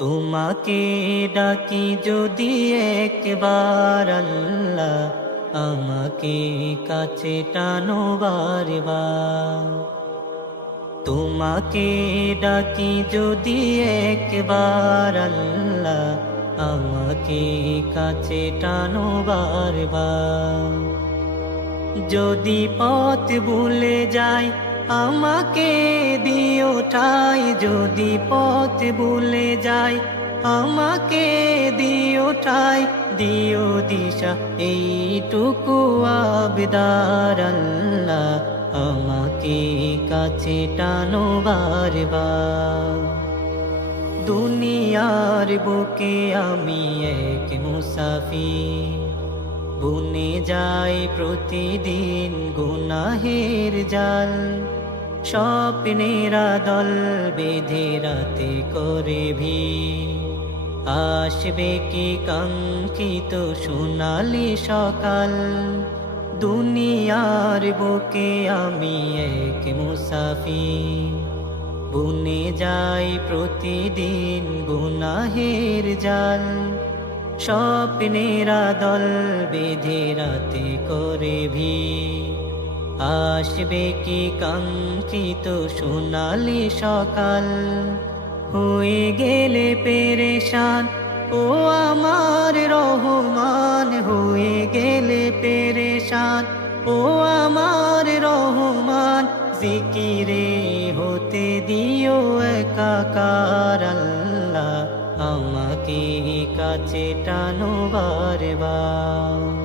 তোমাকে ডাকি যদি একবার আল্লাহ, আমাকে কাছে টানো বারবার। তোমাকে ডাকি যদি একবার আল্লাহ, আমাকে কাছে টানো বারবার। যদি পথ ভুলে যাই আমাকে দিও ঠাই, যদি পথ ভুলে যাই আমাকে দিও ঠাই, দিও দিশা এইটুকু আবদার আল্লাহ, আমাকে কাছে টানো বারবার। দুনিয়ার বুকে আমি এক মুসাফির, বুনে যায় প্রতিদিন গুনাহের জাল। স্বপ্নেরা দল বেঁধে রাতে করে ভিড়, আসবে কি কাঙ্ক্ষিত সোনালি সকাল। দুনিয়ার বুকে আমি এক মুসাফির, বুনে যাই প্রতিদিন গুনাহের জাল। স্বপ্নেরা দল বেঁধে রাতে করে ভিড়, আসবে কি কাঙ্ক্ষিত সোনালি সকাল। হয়ে গেলে পেরেশান ও আমার রহমান, হয়ে গেলে পেরেশান ও আমার রহমান। জিকিরে হতে দিও একাকার আল্লাহ, আমাকে কাছে টানো বারবার।